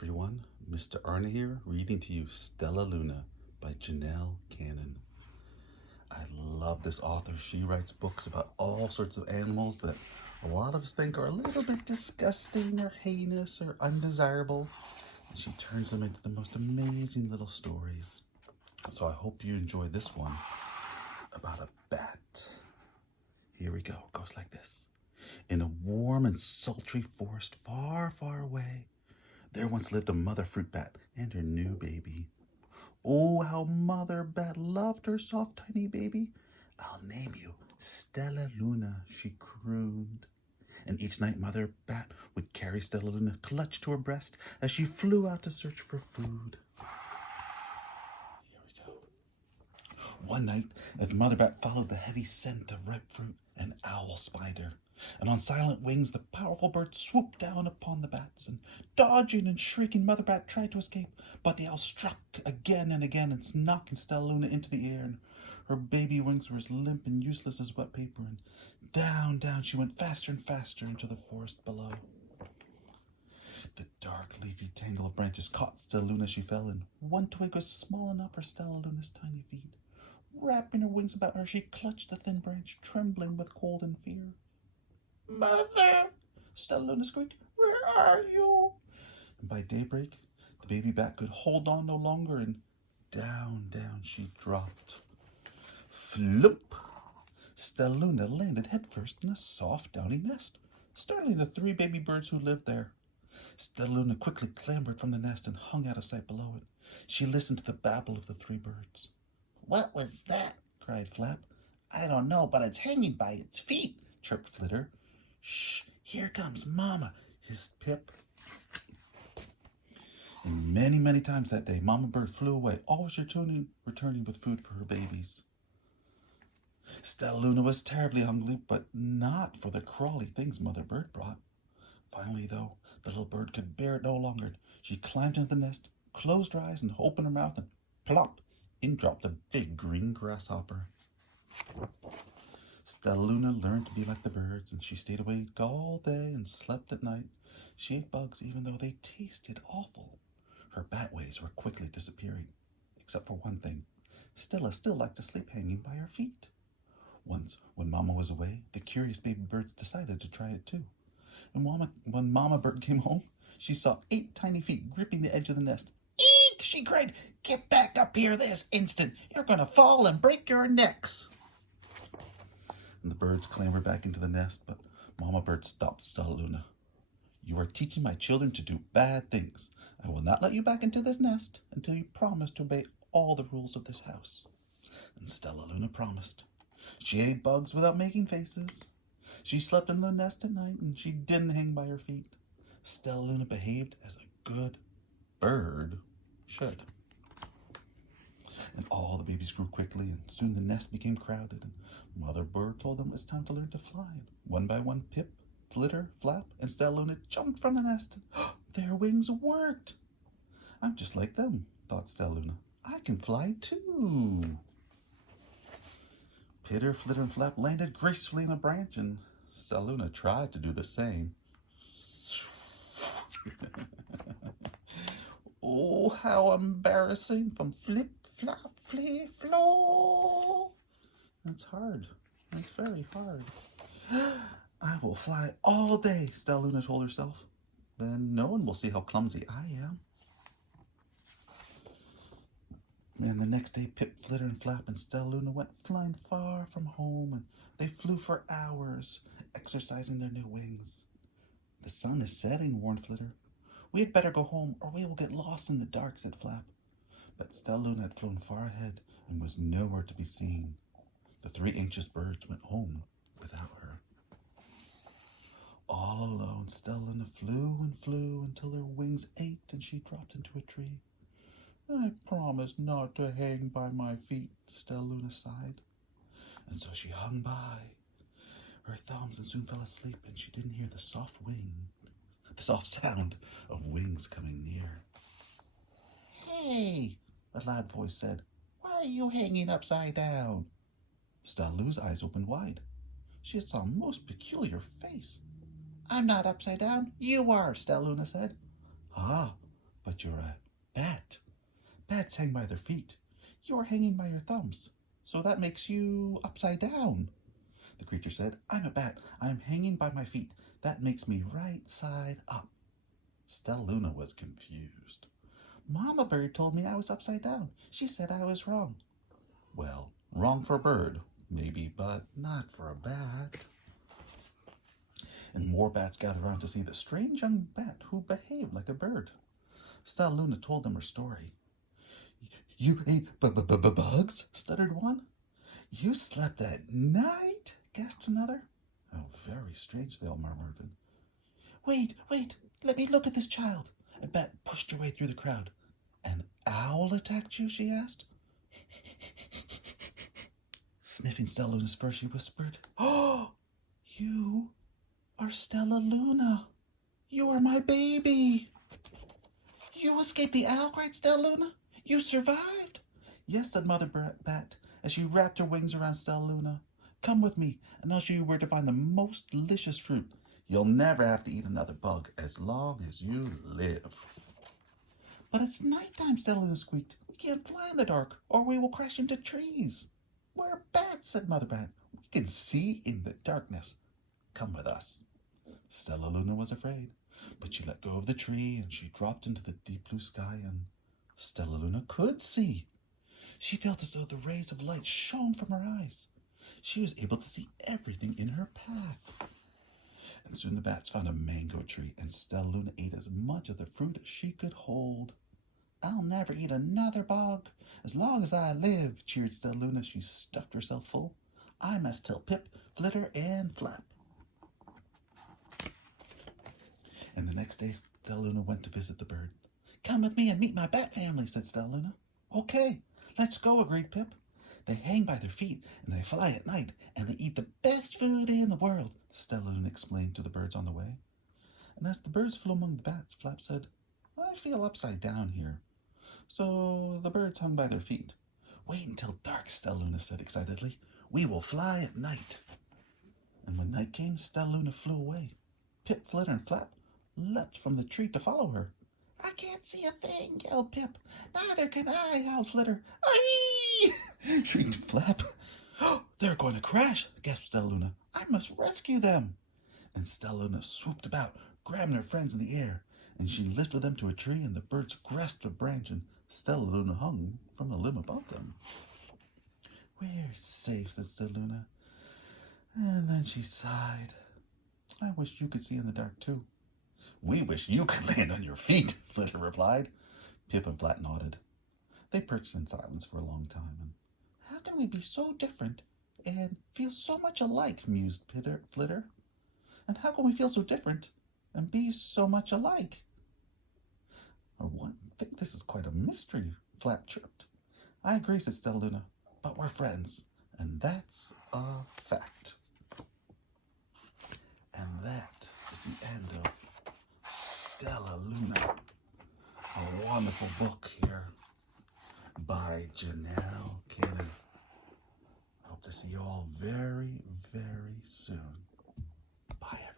everyone, Mr. Arne here, reading to you Stellalune by Janelle Canon. I love this author. She writes books about all sorts of animals that a lot of us think are a little bit disgusting or heinous or undesirable. And she turns them into the most amazing little stories. So I hope you enjoy this one about a bat. Here we go. It goes like this. In a warm and sultry forest far, far away, there once lived a mother fruit bat and her new baby. Oh, how Mother Bat loved her soft, tiny baby. I'll name you Stellalune, she crooned. And each night Mother Bat would carry Stellalune clutched to her breast as she flew out to search for food. Here we go. One night, as Mother Bat followed the heavy scent of ripe fruit, an owl spied her. And on silent wings, the powerful bird swooped down upon the bats, and dodging and shrieking, Mother Bat tried to escape, but the owl struck again and again, and knocking Stellalune into the air, and her baby wings were as limp and useless as wet paper, and down, down she went faster and faster into the forest below. The dark, leafy tangle of branches caught Stellalune as she fell, and one twig was small enough for Stellalune's tiny feet. Wrapping her wings about her, she clutched the thin branch, trembling with cold and fear. "Mother!" Stellalune squeaked. "Where are you?" And by daybreak, the baby bat could hold on no longer, and down, down she dropped. Floop! Stellalune landed headfirst in a soft, downy nest, startling the three baby birds who lived there. Stellalune quickly clambered from the nest and hung out of sight below it. She listened to the babble of the three birds. "What was that?" cried Flap. "I don't know, but it's hanging by its feet," chirped Flitter. "Shh, here comes Mama," hissed Pip. And many, many times that day, Mama Bird flew away, always returning with food for her babies. Stellalune was terribly hungry, but not for the crawly things Mother Bird brought. Finally, though, the little bird could bear it no longer. She climbed into the nest, closed her eyes, and opened her mouth, and plop! In dropped a big green grasshopper. Stellalune learned to be like the birds, and she stayed awake all day and slept at night. She ate bugs even though they tasted awful. Her bat ways were quickly disappearing, except for one thing. Stella still liked to sleep hanging by her feet. Once, when Mama was away, the curious baby birds decided to try it too. And when Mama Bird came home, she saw 8 tiny feet gripping the edge of the nest. "Eek!" she cried. "Get back up here this instant! You're going to fall and break your necks!" And the birds clambered back into the nest, but Mama Bird stopped Stellalune. "You are teaching my children to do bad things. I will not let you back into this nest until you promise to obey all the rules of this house." And Stellalune promised. She ate bugs without making faces. She slept in the nest at night, and she didn't hang by her feet. Stellalune behaved as a good bird should. And all the babies grew quickly, and soon the nest became crowded, and Mother Bird told them it was time to learn to fly. And one by one, Pip, Flitter, Flap, and Stellalune jumped from the nest. And their wings worked. "I'm just like them," thought Stellalune. "I can fly too." Pitter, Flitter, and Flap landed gracefully in a branch, and Stellalune tried to do the same. Oh, how embarrassing! From flip, flop, flee, flow. It's hard. It's very hard. "I will fly all day," Stellalune told herself. "Then no one will see how clumsy I am." And the next day, Pip, Flitter, and Flap and Stellalune went flying far from home, and they flew for hours, exercising their new wings. "The sun is setting," warned Flitter. "We had better go home, or we will get lost in the dark," said Flap. But Stellalune had flown far ahead and was nowhere to be seen. The 3 anxious birds went home without her. All alone, Stellalune flew and flew until her wings ached and she dropped into a tree. "I promised not to hang by my feet," Stellalune sighed. And so she hung by her thumbs and soon fell asleep, and she didn't hear the soft sound of wings coming near. "Hey," a loud voice said, "why are you hanging upside down?" Stellalune's eyes opened wide. She saw a most peculiar face. "I'm not upside down. You are," Stellalune said. "Ah, But you're a bat. Bats hang by their feet. You're hanging by your thumbs. So that makes you upside down. The creature said, I'm a bat. I'm hanging by my feet. That makes me right side up. Stellalune was confused. Mama Bird told me I was upside down. She said I was wrong. Well, wrong for a bird, maybe, but not for a bat. And more bats gathered around to see the strange young bat who behaved like a bird. Stellalune told them her story. You ate bugs? Stuttered one. You slept at night? Gasped another. Oh, very strange, they all murmured. And, wait, let me look at this child. A bat pushed her way through the crowd. An owl attacked you? She asked. Sniffing Stellalune's fur, she whispered, Oh, you are Stellalune. You are my baby. You escaped the owl, cried Stellalune. You survived. Yes, said Mother Bat, as she wrapped her wings around Stellalune. Come with me, and I'll show you where to find the most delicious fruit. You'll never have to eat another bug as long as you live. But it's nighttime, Stellalune squeaked. We can't fly in the dark, or we will crash into trees. We're bats, said Mother Bat. We can see in the darkness. Come with us. Stellalune was afraid, but she let go of the tree, and she dropped into the deep blue sky, and Stellalune could see. She felt as though the rays of light shone from her eyes. She was able to see everything in her path. And soon the bats found a mango tree, and Stellalune ate as much of the fruit as she could hold. I'll never eat another bug as long as I live, cheered Stellalune as she stuffed herself full. I must tell Pip, Flitter, and Flap. And the next day, Stellalune went to visit the bird. Come with me and meet my bat family, said Stellalune. Okay, let's go, agreed Pip. They hang by their feet, and they fly at night, and they eat the best food in the world, Stellalune explained to the birds on the way. And as the birds flew among the bats, Flap said, I feel upside down here. So the birds hung by their feet. Wait until dark, Stellalune said excitedly. We will fly at night. And when night came, Stellalune flew away. Pip, Flitter, and Flap leapt from the tree to follow her. I can't see a thing, yelled Pip. Neither can I, howled Flitter. Aye! Shrieked Flap. Oh, they're going to crash, gasped Stellalune. I must rescue them. And Stellalune swooped about, grabbing her friends in the air, and she lifted them to a tree, and the birds grasped a branch, and Stellalune hung from a limb above them. We're safe, said Stellalune. And then she sighed. I wish you could see in the dark, too. We wish you could land on your feet, Flitter replied. Pip and Flap nodded. They perched in silence for a long time. And how can we be so different and feel so much alike, mused Flitter. And how can we feel so different and be so much alike? I think this is quite a mystery, Flap chirped. I agree, said Stellalune, but we're friends, and that's a fact. And that is the end of Stellalune, a wonderful book here by Janelle Canon. Hope to see you all very, very soon. Bye, everyone.